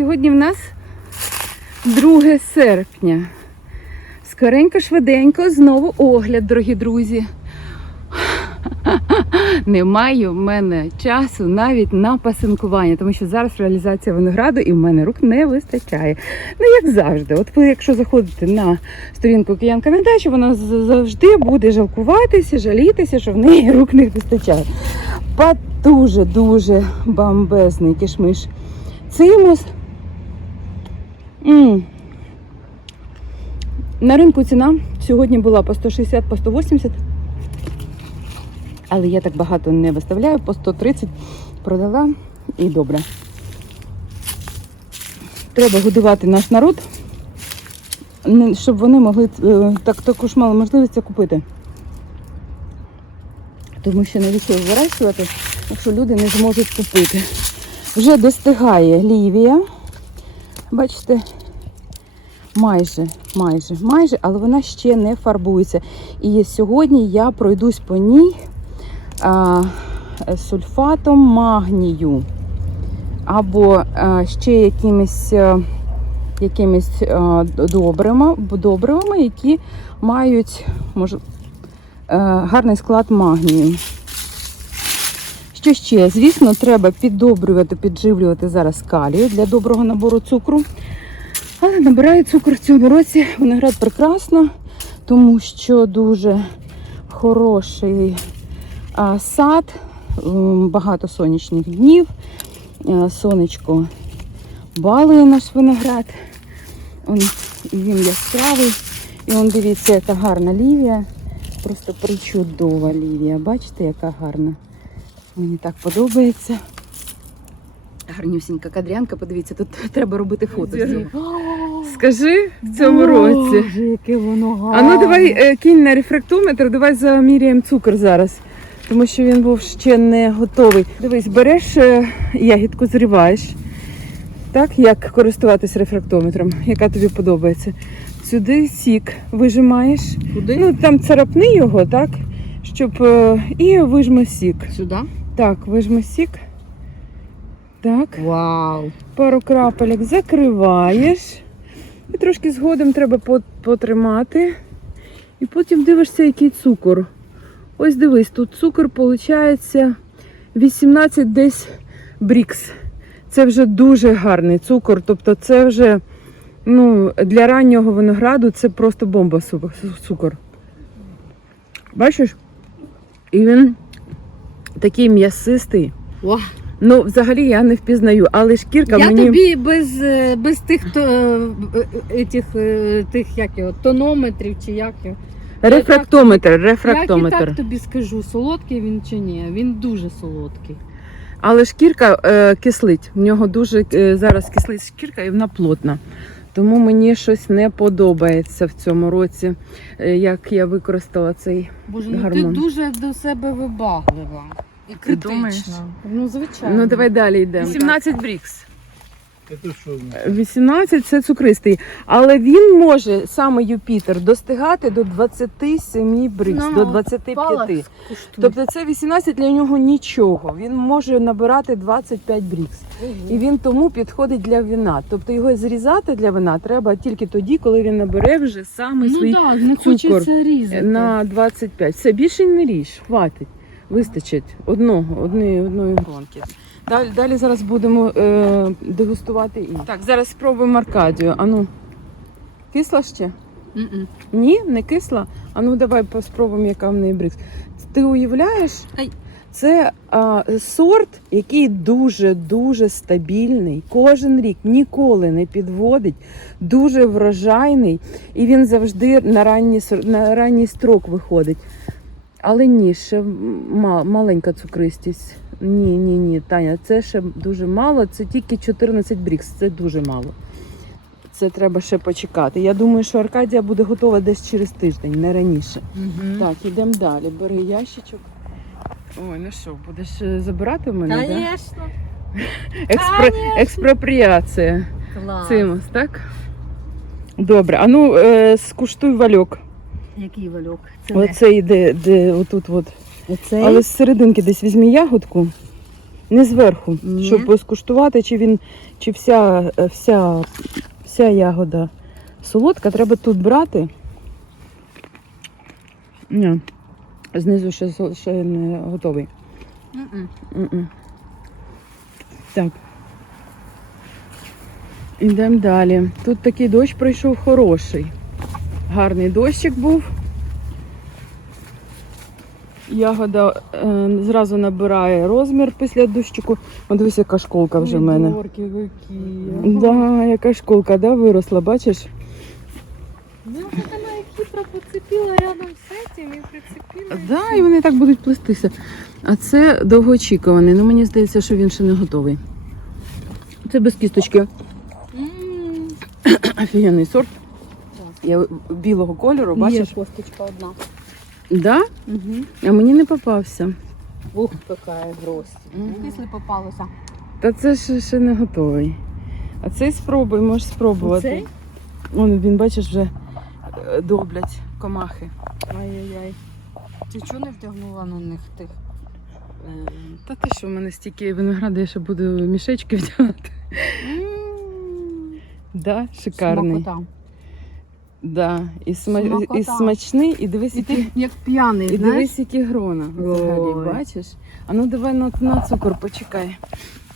Сьогодні в нас 2 серпня. Скоренько, швиденько, знову огляд, дорогі друзі. Немає в мене часу навіть на пасинкування, тому що зараз реалізація винограду і в мене рук не вистачає. Ну, як завжди, от ви, якщо заходите на сторінку киянка на дачу, вона завжди буде жалкуватися, жалітися, що в неї рук не вистачає. Па дуже дуже бомбезний кишмиш. Цимус. На ринку ціна сьогодні була по 160, по 180. Але я так багато не виставляю, по 130 продала і добре. Треба годувати наш народ, щоб вони могли е, так також мали можливість це купити. Тому що навіщо вирощувати, якщо люди не зможуть купити. Вже достигає лівія. Бачите, майже, майже, майже, але вона ще не фарбується. І сьогодні я пройдусь по ній а, сульфатом магнію або а, ще якимись, а, якимись а, добривами, добривами, які мають може, а, гарний склад магнію. Що ще? Звісно, треба піддобрювати, підживлювати зараз калію для доброго набору цукру. Але набираю цукор в цьому році. Виноград прекрасно, тому що дуже хороший сад, багато сонячних днів. Сонечко балує наш виноград. Він яскравий. І он дивіться, яка гарна лівія. Просто причудова лівія. Бачите, яка гарна. Мені так подобається. Гарнюсінька кадрянка, подивіться, тут треба робити фото. з цього. Скажи в цьому році. Боже, яке воно гарне. А ну давай е, кинь на рефрактометр, давай заміряємо цукор зараз. Тому що він був ще не готовий. Дивись, береш е, ягідку, зриваєш. Так, як користуватись рефрактометром, яка тобі подобається. Сюди сік вижимаєш. Куди? Ну там царапни його, так? Щоб е, і вижми сік. Сюди? Так, вижми сік. Так. Вау. Пару крапелек закриваєш. І трошки згодом треба потримати. І потім дивишся, який цукор. Ось дивись, тут цукор виходить 18 десь брікс. Це вже дуже гарний цукор. Тобто це вже ну, для раннього винограду це просто бомба цукор. Бачиш? І він такий м'ясистий. Вау. Ну, взагалі я не впізнаю, але шкірка Я мені. тобі без, е, без тих, то, е, е, тих, тих як його, тонометрів чи як його. Рефрактометр, Я і так тобі скажу, солодкий він чи ні. Він дуже солодкий. Але шкірка е, кислить. В нього дуже е, зараз кислить шкірка і вона плотна. Тому мені щось не подобається в цьому році, е, як я використала цей. Боже, ну Гормон. ти дуже до себе вибаглива. І критична. думаєш? Ну, звичайно. Ну давай далі йдемо. 18 брікс. Это что? 18 це цукристий. Але він може, саме Юпітер, достигати до 27 брікс, Ну, до 25. Палець. Тобто це 18 для нього нічого. Він може набирати 25 брікс. І він тому підходить для вина. Тобто його зрізати для вина треба тільки тоді, коли він набере вже саме ну свій так, не цукор хочеться різати. на 25. Все більше не ріж, хватить. Вистачить одного, одної, одної гронки. Далі, далі зараз будемо е, дегустувати і. Так, зараз спробуємо Аркадію. Ану, кисла ще? М-м. Ні, не кисла. А ну давай поспробуємо, яка в неї брикс. Ти уявляєш? Ай. Це а, сорт, який дуже-дуже стабільний. Кожен рік ніколи не підводить, дуже врожайний, і він завжди на ранній, сор- на ранній строк виходить. Але ні, ще ма- маленька цукристість. Ні, ні, ні, Таня, це ще дуже мало. Це тільки 14 брікс, це дуже мало. Це треба ще почекати. Я думаю, що Аркадія буде готова десь через тиждень, не раніше. Мгм. Так, ідемо далі. Бери ящичок. Ой, ну що, будеш е, забирати в мене? Да? Конечно. Експро... Експропріація. Клас. Цимус, так? Добре, а ну е, скуштуй вальок. Який вальок? Це? Оцей де, де отут от. Оцей? Але з серединки десь візьми ягодку. Не зверху, Ні. щоб скуштувати, чи він, чи вся, е, вся, вся ягода солодка, треба тут брати. Ні. Знизу ще, ще не готовий. М-м. М-м. Так. Ідемо далі. Тут такий дощ пройшов хороший. Гарний дощик був. Ягода е, зразу набирає розмір після дощику. О, дивись, яка школка вже в мене. Да, яка школка, да, виросла, бачиш? Ну, хитро поцепила рядом прицепила. Да, і вони так будуть плестися. А це довгоочікуваний. Ну мені здається, що він ще не готовий. Це без кісточки. Офігенний сорт. Я білого кольору, Є бачиш? косточка одна. Да? Угу. А мені не попався. Ух, какая гроздь. Мгм. Если попалося. Та це ще, ще не готовий. А цей спробуй, можеш спробувати. Вон він, бачиш, вже е, доблять комахи. Ай-яй-яй. Ти чого не втягнула на них тих? е, Та ти що, в мене стільки винограду, я ще буду мішечки вдягати. м, Да, шикарний. смакота. Да. І, сма... Смакота. і смачний, і дивись, І які... як п'яний, І знаєш? дивись, які грона взагалі, Ой. бачиш? А ну давай на, на цукор почекай.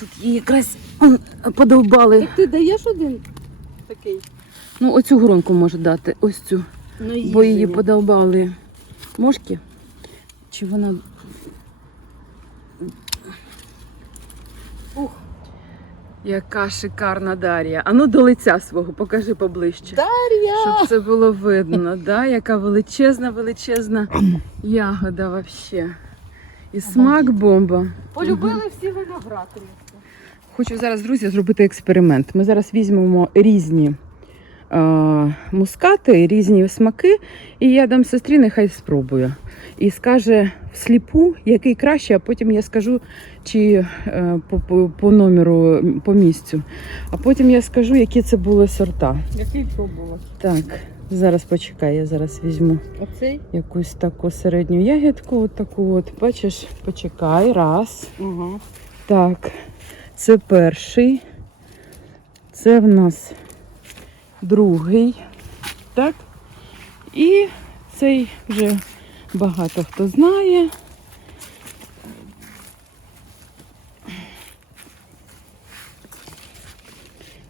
Тут її якраз он, подовбали. Так ти даєш один такий? Ну, оцю гронку може дати, ось цю. Ну, Бо її подовбали мошки. Чи вона. Яка шикарна Дар'я. А ну до лиця свого, покажи поближче. Дар'я! Щоб це було видно, да? яка величезна, величезна ягода вообще. І смак бомба. Полюбили всі виноградарі. Хочу зараз, друзі, зробити експеримент. Ми зараз візьмемо різні мускати, різні смаки, і я дам сестрі, нехай спробує. І скаже всліпу, який краще, а потім я скажу, чи е, по, по, по номеру, по місцю. А потім я скажу, які це були сорта. Який пробував? Так, зараз почекай, я зараз візьму Оцей? якусь таку середню ягідку. От таку от. Бачиш, почекай, раз. Угу. Так, це перший. Це в нас другий. Так. І цей вже багато хто знає.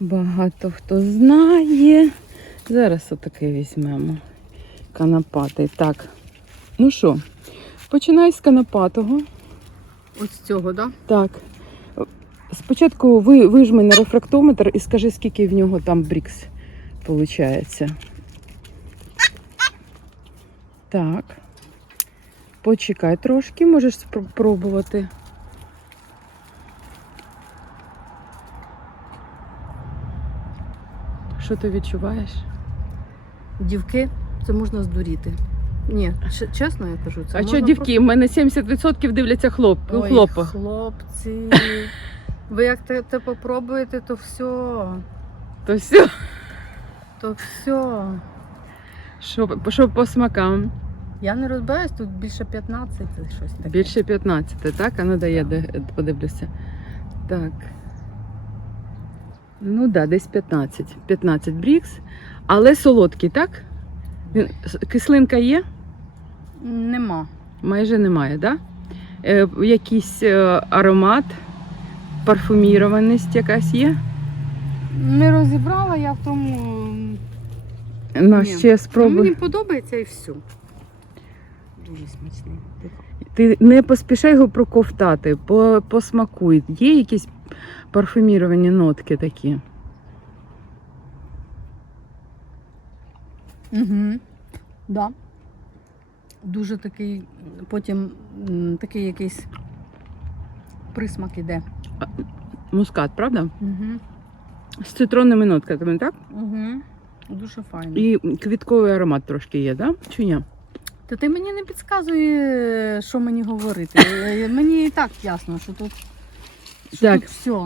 Багато хто знає. Зараз отакий візьмемо. Канапатий. Так. Ну що, починай з канапатого. Ось з цього, так? Так. Спочатку ви, вижми на рефрактометр і скажи, скільки в нього там брікс виходить. Так. Почекай трошки, можеш спробувати. Що ти відчуваєш? Дівки, це можна здуріти. Ні, чесно я кажу, це а що, дівки, в мене 70% дивляться хлоп, Ой, хлопа. хлопці. Ви як те попробуєте, то все. То все, То все. що, що по смакам? Я не розбираюсь, тут більше 15 щось таке. Більше 15, так? А ну дай я подивлюся. Так. Ну так, да, десь 15. 15 брікс. Але солодкий, так? Він, кислинка є? Нема. Майже немає, так? Да? Е, якийсь е, аромат, парфумірованість якась є? Не розібрала я в тому. Ну, Ні. ще Ну, спробуй. мені подобається і все. Дуже смачний. Ти не поспішай його проковтати, по, посмакуй. Є якісь парфуміровані нотки такі? Угу. Да. Дуже такий, потім м, такий якийсь присмак іде. Мускат, правда? Угу. З цитронними нотками, так? Угу. Дуже файно. І квітковий аромат трошки є, да? Чи ні? Та ти мені не підказує, що мені говорити. Мені і так ясно, що тут, що Так. тут все.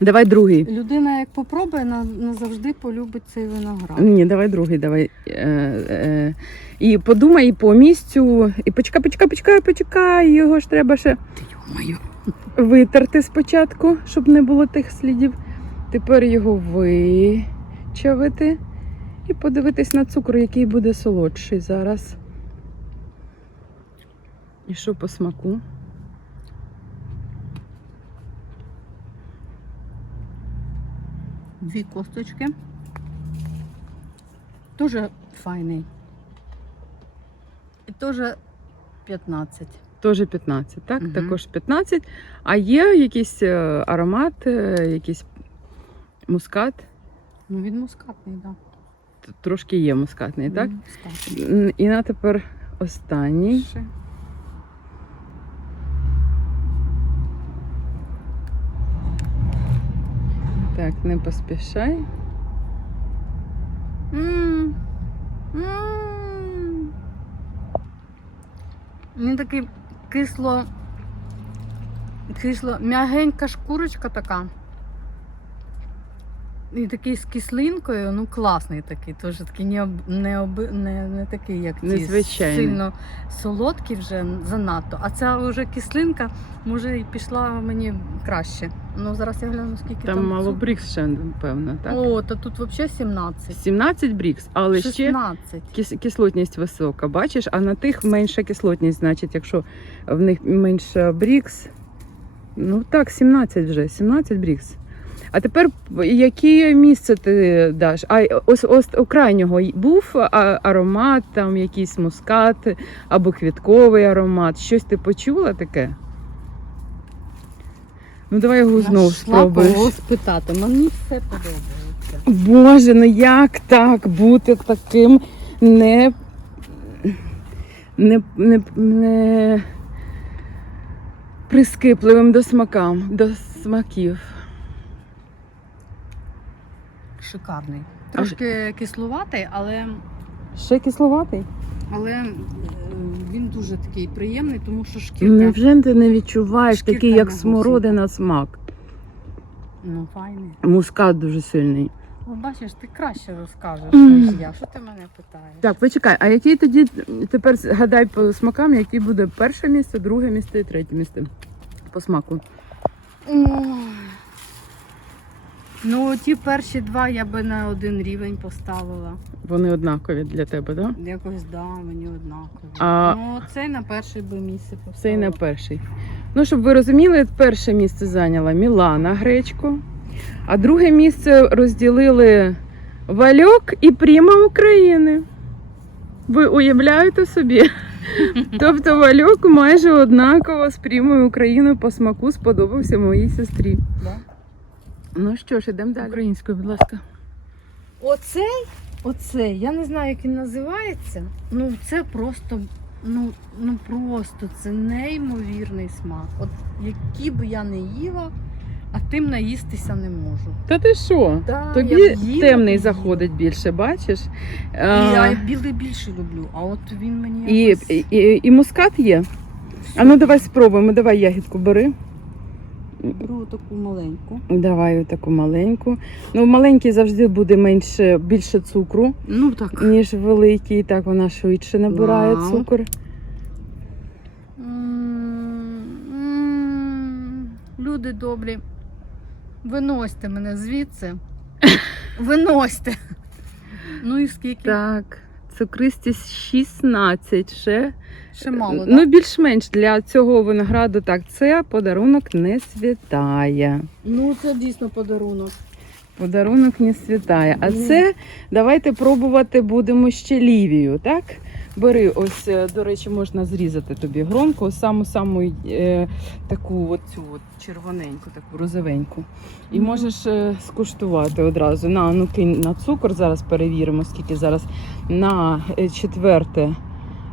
Давай другий. Людина, як попробує, назавжди полюбить цей виноград. Ні, давай другий, давай. Е, е, і подумай по місцю. І почекай, почекай, почекай, почекай, його ж треба ще. Йо-моє. витерти спочатку, щоб не було тих слідів. Тепер його вичавити і подивитись на цукор, який буде солодший зараз. І що по смаку? Дві косточки. Дуже файний. І теж 15. Теж 15, так? Мгм. Також 15. А є якийсь е, аромат, е, якийсь мускат? Ну, він мускатний, так. Т- Трошки є мускатний, так? Мускатний. І на тепер останній. Ще. Так, не поспішай. М. М. Він такий кисло, кисло, м'ягенька шкурочка така. І такий з кислинкою, ну класний такий, теж такий не, об, не, об, не, не такий, як ті Незвичайний. сильно солодкий вже занадто. А ця вже кислинка, може, і пішла мені краще. Ну зараз я гляну, скільки там. Там мало цукру. брікс ще, напевно, так? О, та тут взагалі 17. 17 брікс, але ще 16. кис- кислотність висока, бачиш, а на тих менша кислотність, значить, якщо в них менша брікс, ну так, 17 вже, 17 брікс. А тепер яке місце ти даш? А ось, ось у крайнього був аромат, там якийсь мускат або квітковий аромат. Щось ти почула таке? Ну давай його знову спробуєш. кого спитати. Мені все подобається. Боже, ну як так бути таким не, не, не, не прискіпливим до смакам, до смаків. Шикарний. Трошки кислуватий, але, Ще кисловатий? але е, він дуже такий приємний, тому що шкірка. Невже ти не відчуваєш Шкірка такий, як м'ягусінька. смородина смак? Ну, файний. Мускат дуже сильний. От бачиш, ти краще розкажеш, ніж я. Що ти мене питаєш? Так, почекай, а який тоді тепер гадай по смакам, який буде перше місце, друге місце і третє місце по смаку? Ой. Ну, ті перші два я би на один рівень поставила. Вони однакові для тебе, так? Да? Якось да, мені однаково. А- Ну, цей на перший би місце поставила. Це і не перший. Ну, щоб ви розуміли, перше місце зайняла Мілана Гречко, а друге місце розділили Вальок і Пріма України. Ви уявляєте собі? Тобто Вальок майже однаково з Прімою Україною по смаку сподобався моїй сестрі. Ну що ж, ідемо далі. Українською, будь ласка. Оцей, оцей, я не знаю, як він називається. Ну, це просто, ну, ну просто це неймовірний смак. От які б я не їла, а тим наїстися не можу. Та ти що? Да, Тобі їла, темний б заходить більше, бачиш? І А, я білий більше люблю, а от він мені. і, якось і, і, і мускат є. А ну давай спробуємо, давай ягідку бери. Беру таку маленьку. Давай таку маленьку. Ну, маленький завжди буде менше, більше цукру, Ну так. ніж великий. Так вона швидше набирає Вау. цукор. Люди добрі, виносьте мене звідси. Виносьте. Ну і скільки? Так, цукристість 16 ще. Ще мало, ну, більш-менш для цього винограду так. Це подарунок не світає. Ну, це дійсно подарунок. Подарунок не світає. А це давайте пробувати будемо ще лівію, так? Бери, ось, е, до речі, можна зрізати тобі громко, саму саму е, таку от цю от червоненьку, таку розовеньку. І можеш е, скуштувати одразу. На, ну кинь на цукор, зараз перевіримо, скільки зараз на е, 4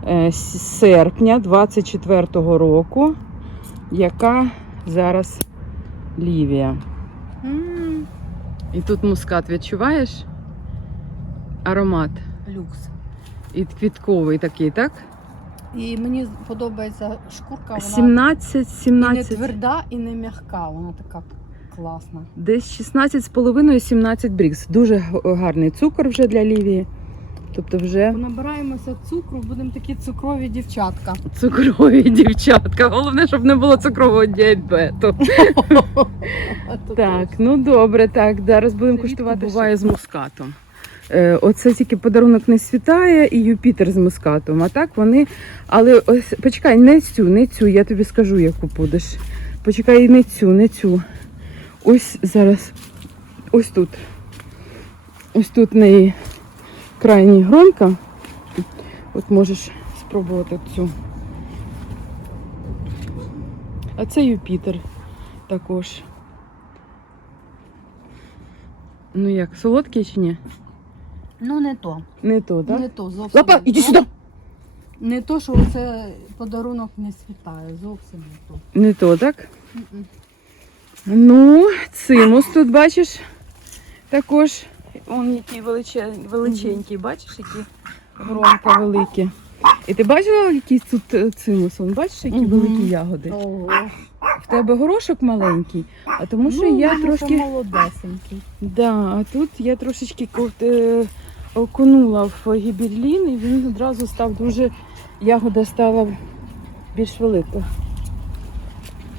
е, серпня 24-го року, яка зараз лівія. І тут мускат відчуваєш? Аромат. Люкс. І квітковий такий, так? І мені подобається шкурка, вона 17, і не тверда, і не м'яка. Вона така класна. десь 16 з половиною 17 брікс. Дуже гарний цукор вже для Лівії. Тобто вже Набираємося цукру, будемо такі цукрові дівчатка. цукрові дівчатка. Головне, щоб не було цукрового діабету. Так, ну добре, так. Зараз будемо Це куштувати. Буває з мускатом. Е, оце тільки подарунок не світає і Юпітер з мускатом. А так вони. Але ось почекай, не цю, не цю, я тобі скажу, яку будеш. Почекай, не цю, не цю. Ось зараз. Ось тут. Ось тут в неї крайній гронка. От можеш спробувати цю. А це Юпітер також. Ну як, солодкий чи ні? Ну не то. Не то, так? Не то зовсім. Лапа, іди сюди! Не то, що це подарунок не світає, зовсім не то. Не то, так? Мгм. Ну, цимус тут бачиш також. Он який величе... величенький, бачиш, які громко великі. І ти бачила якийсь тут е, цимус? Он бачиш, які Мгм. великі ягоди? Ого. В тебе горошок маленький, а тому що ну, я трошки. молодесенький. Да, а тут я трошечки е, окунула в гіберлін і він одразу став дуже. Ягода стала більш велика.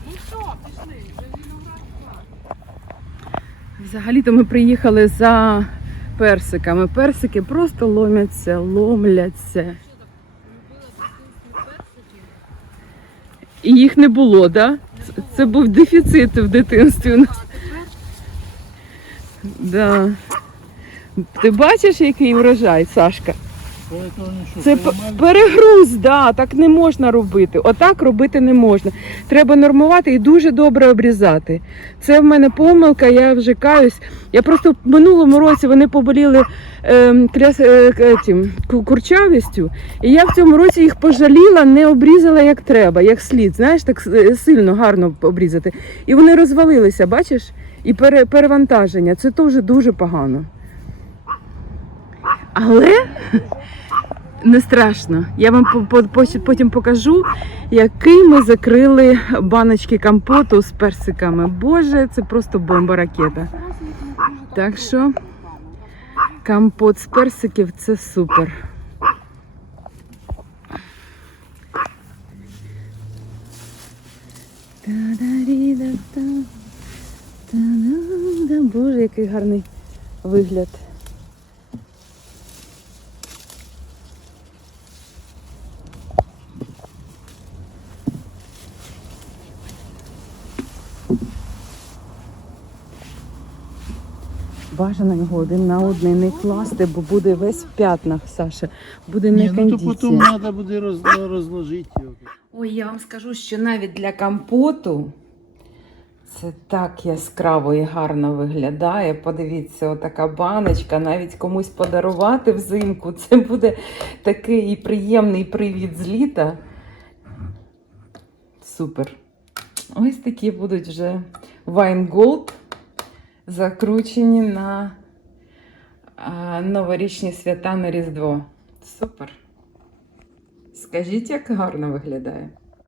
Ну що, пішли, Взагалі-то ми приїхали за персиками. Персики просто ломляться, ломляться. І їх не було, да? Це- був дефіцит в дитинстві у. Да. Ти бачиш, який врожай, Сашка? Це перегруз, да, так не можна робити. Отак робити не можна. Треба нормувати і дуже добре обрізати. Це в мене помилка, я вже каюсь. Я просто в минулому році вони поболіли ем, кляс, е, тім, курчавістю, і я в цьому році їх пожаліла, не обрізала як треба, як слід. Знаєш, так сильно гарно обрізати. І вони розвалилися, бачиш? І пере, перевантаження. Це теж дуже погано. Але не страшно. Я вам потім покажу, який ми закрили баночки компоту з персиками. Боже, це просто бомба ракета. Так що компот з персиків це супер. Боже, який гарний вигляд. Бажано його один на один не класти, бо буде весь в п'ятнах, Саша. Буде не Ні, ну то кондиція. потім треба буде роз, розложити його. Ой, я вам скажу, що навіть для компоту це так яскраво і гарно виглядає. Подивіться, отака баночка, навіть комусь подарувати взимку. Це буде такий приємний привід з літа. Супер. Ось такі будуть вже Wine Gold закручені на новорічні свята на Різдво. Супер. Скажіть, як гарно виглядає.